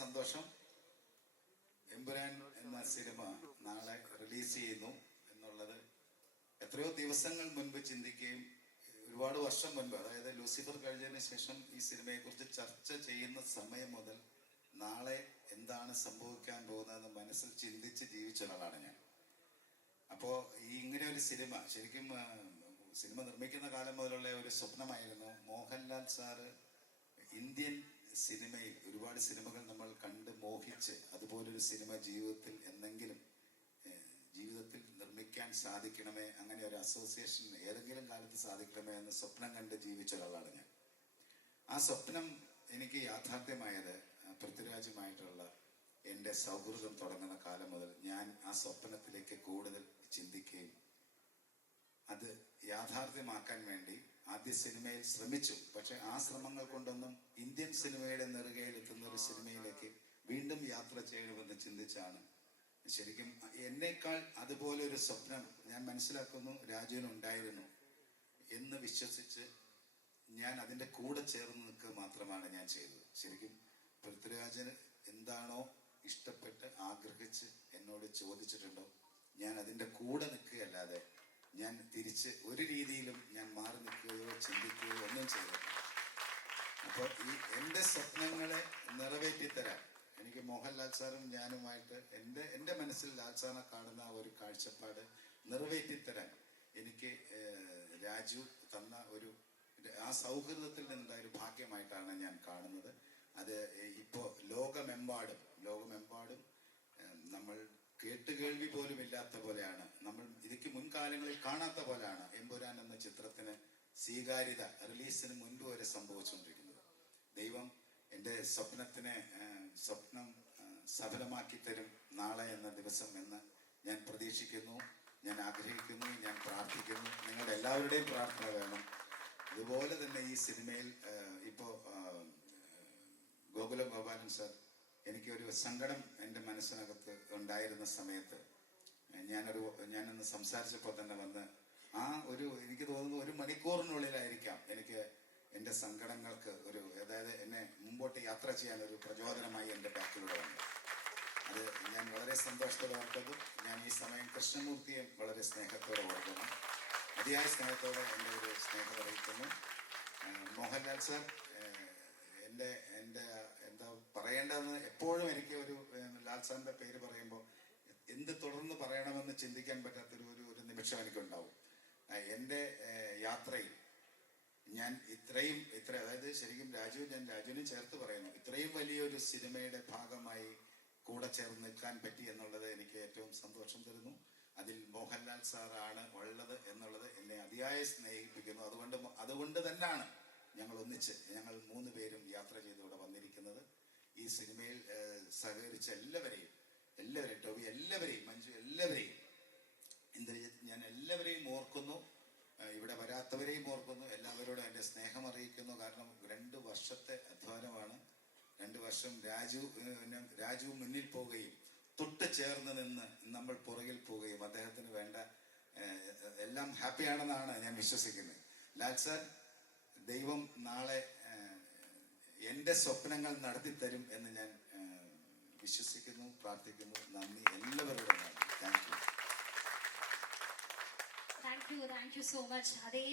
സന്തോഷം. എമ്പുരാൻ എന്ന സിനിമ നാളെ റിലീസ് ചെയ്യുന്നു എന്നുള്ളത് എത്രയോ ദിവസങ്ങൾ മുൻപ് ചിന്തിക്കുകയും ഒരുപാട് വർഷം മുൻപ്, അതായത് ലൂസിഫർ കഴിഞ്ഞതിന് ശേഷം ഈ സിനിമയെ കുറിച്ച് ചർച്ച ചെയ്യുന്ന സമയം മുതൽ നാളെ എന്താണ് സംഭവിക്കാൻ പോകുന്നതെന്ന് മനസ്സിൽ ചിന്തിച്ച് ജീവിച്ച ഒരാളാണ് ഞാൻ. അപ്പോൾ ഈ ഇങ്ങനെ ഒരു സിനിമ ശരിക്കും സിനിമ നിർമ്മിക്കുന്ന കാലം മുതലുള്ള ഒരു സ്വപ്നമായിരുന്നു. മോഹൻലാൽ സാറ് ഇന്ത്യൻ സിനിമയിൽ ഒരുപാട് സിനിമകൾ നമ്മൾ കണ്ട് മോഹിച്ച് അതുപോലൊരു സിനിമ ജീവിതത്തിൽ നിർമ്മിക്കാൻ സാധിക്കണമേ, അങ്ങനെ ഒരു അസോസിയേഷൻ ഏതെങ്കിലും കാലത്ത് സാധിക്കണമേ എന്ന് സ്വപ്നം കണ്ട് ജീവിച്ച ഒരാളാണ് ഞാൻ. ആ സ്വപ്നം എനിക്ക് യാഥാർത്ഥ്യമായത് പൃഥ്വിരാജുമായിട്ടുള്ള എൻ്റെ സൗഹൃദം തുടങ്ങുന്ന കാലം മുതൽ ഞാൻ ആ സ്വപ്നത്തിലേക്ക് കൂടുതൽ ചിന്തിക്കുകയും അത് യാഥാർത്ഥ്യമാക്കാൻ വേണ്ടി ആദ്യ സിനിമയിൽ ശ്രമിച്ചു. പക്ഷെ ആ ശ്രമങ്ങൾ കൊണ്ടൊന്നും ഇന്ത്യൻ സിനിമയുടെ നെറുകയിൽ എത്തുന്ന ഒരു സിനിമയിലേക്ക് വീണ്ടും യാത്ര ചെയ്യണമെന്ന് ചിന്തിച്ചാണ് ശരിക്കും എന്നേക്കാൾ അതുപോലെ ഒരു സ്വപ്നം ഞാൻ മനസ്സിലാക്കുന്നു രാജുവിനുണ്ടായിരുന്നു എന്ന് വിശ്വസിച്ച് ഞാൻ അതിൻ്റെ കൂടെ ചേർന്ന് നിൽക്കുക മാത്രമാണ് ഞാൻ ചെയ്തത്. ശരിക്കും പൃഥ്വിരാജന് എന്താണോ ഇഷ്ടപ്പെട്ട് ആഗ്രഹിച്ച് എന്നോട് ചോദിച്ചിട്ടുണ്ടോ ഞാൻ അതിൻ്റെ കൂടെ നിൽക്കുകയല്ലാതെ ഞാൻ തിരിച്ച് ഒരു രീതിയിലും ഞാൻ മാറി നിൽക്കുകയോ ചിന്തിക്കുകയോ ഒന്നും ചെയ്തില്ല. അപ്പോൾ ഈ എൻ്റെ സ്വപ്നങ്ങളെ നിറവേറ്റിത്തരാൻ എനിക്ക് മോഹൻലാൽ സാറും ഞാനുമായിട്ട് എൻ്റെ മനസ്സിൽ ലാൽ സാറിനെ കാണുന്ന ഒരു കാഴ്ചപ്പാട് നിറവേറ്റിത്തരാൻ എനിക്ക് രാജു തന്ന ആ സൗഹൃദത്തിൽ നിന്നുണ്ടായ ഒരു ഭാഗ്യമായിട്ടാണ് ഞാൻ കാണുന്നത്. അത് ഇപ്പോൾ ലോകമെമ്പാടും നമ്മൾ കേട്ടുകേൾവി പോലും ഇല്ലാത്ത പോലെയാണ്, നമ്മൾ ഇതിക്ക് മുൻകാലങ്ങളിൽ കാണാത്ത പോലെയാണ് എമ്പുരാൻ എന്ന ചിത്രത്തിന് സ്വീകാര്യത റിലീസിന് മുൻപ് വരെ സംഭവിച്ചുകൊണ്ടിരിക്കുന്നത്. ദൈവം എൻ്റെ സ്വപ്നം സഫലമാക്കി തരും നാളെ എന്ന ദിവസം എന്ന് ഞാൻ പ്രതീക്ഷിക്കുന്നു, ഞാൻ ആഗ്രഹിക്കുന്നു, ഞാൻ പ്രാർത്ഥിക്കുന്നു. നിങ്ങളുടെ എല്ലാവരുടെയും പ്രാർത്ഥന വേണം. ഇതുപോലെ തന്നെ ഈ സിനിമയിൽ ഇപ്പോൾ ഗോകുലം ഗോപാലൻ സാർ എനിക്കൊരു സങ്കടം എൻ്റെ മനസ്സിനകത്ത് ഉണ്ടായിരുന്ന സമയത്ത് ഞാനൊന്ന് സംസാരിച്ചപ്പോൾ തന്നെ വന്ന് എനിക്ക് തോന്നുന്നു 1 മണിക്കൂറിനുള്ളിലായിരിക്കാം എനിക്ക് എൻ്റെ സങ്കടങ്ങൾക്ക് അതായത് എന്നെ മുമ്പോട്ട് യാത്ര ചെയ്യാൻ ഒരു പ്രചോദനമായി എൻ്റെ ബാക്കിലൂടെ വന്നു. അത് ഞാൻ വളരെ സന്തോഷത്തോടെ ഓർക്കുന്നു. ഞാൻ ഈ സമയം കൃഷ്ണമൂർത്തിയെ വളരെ സ്നേഹത്തോടെ ഓർക്കുന്നു, അതിയായ സ്നേഹത്തോടെ എൻ്റെ ഒരു സ്നേഹം അറിയിക്കുന്നു. മോഹൻലാൽ സാർ എൻ്റെ എന്താ പറയേണ്ടതെന്ന് എപ്പോഴും എനിക്ക് ലാൽ സാറിൻ്റെ പേര് പറയുമ്പോൾ എന്ത് തുടർന്ന് പറയണമെന്ന് ചിന്തിക്കാൻ പറ്റാത്തൊരു നിമിഷം എനിക്കുണ്ടാവും. എൻ്റെ യാത്രയിൽ ഞാൻ അതായത് ശരിക്കും ഞാൻ രാജുവിനും ചേർത്ത് പറയുന്നു, ഇത്രയും വലിയൊരു സിനിമയുടെ ഭാഗമായി കൂടെ ചേർന്ന് നിൽക്കാൻ പറ്റി എന്നുള്ളത് എനിക്ക് ഏറ്റവും സന്തോഷം തരുന്നു. അതിൽ മോഹൻലാൽ സാറാണ് ഉള്ളത് എന്നുള്ളത് എന്നെ അതിയായി സ്നേഹിപ്പിക്കുന്നു. അതുകൊണ്ട് തന്നെയാണ് ഞങ്ങൾ 3 പേരും യാത്ര ചെയ്തിവിടെ വന്നിരിക്കുന്നത്. ഈ സിനിമയിൽ സഹകരിച്ച എല്ലാവരെയും ടോബി എല്ലാവരെയും, മഞ്ജു എല്ലാവരെയും, ഇന്ദ്രജിത്ത്, ഞാൻ എല്ലാവരെയും ഓർക്കുന്നു. ഇവിടെ വരാത്തവരെയും ഓർക്കുന്നു. എല്ലാവരോടും എൻ്റെ സ്നേഹം അറിയിക്കുന്നു. കാരണം 2 വർഷത്തെ അധ്വാനമാണ്. 2 വർഷം രാജു മുന്നിൽ പോവുകയും തൊട്ട് ചേർന്ന് നിന്ന് നമ്മൾ പുറകിൽ പോവുകയും അദ്ദേഹത്തിന് വേണ്ട എല്ലാം ഹാപ്പിയാണെന്നാണ് ഞാൻ വിശ്വസിക്കുന്നത്. ലാൽ സാർ, ദൈവം നാളെ എൻ്റെ സ്വപ്നങ്ങൾ നടത്തിത്തരും എന്ന് ഞാൻ വിശ്വസിക്കുന്നു, പ്രാർത്ഥിക്കുന്നു. നന്ദി, എല്ലാവരോടും നന്ദി. Thank you so much. അതേ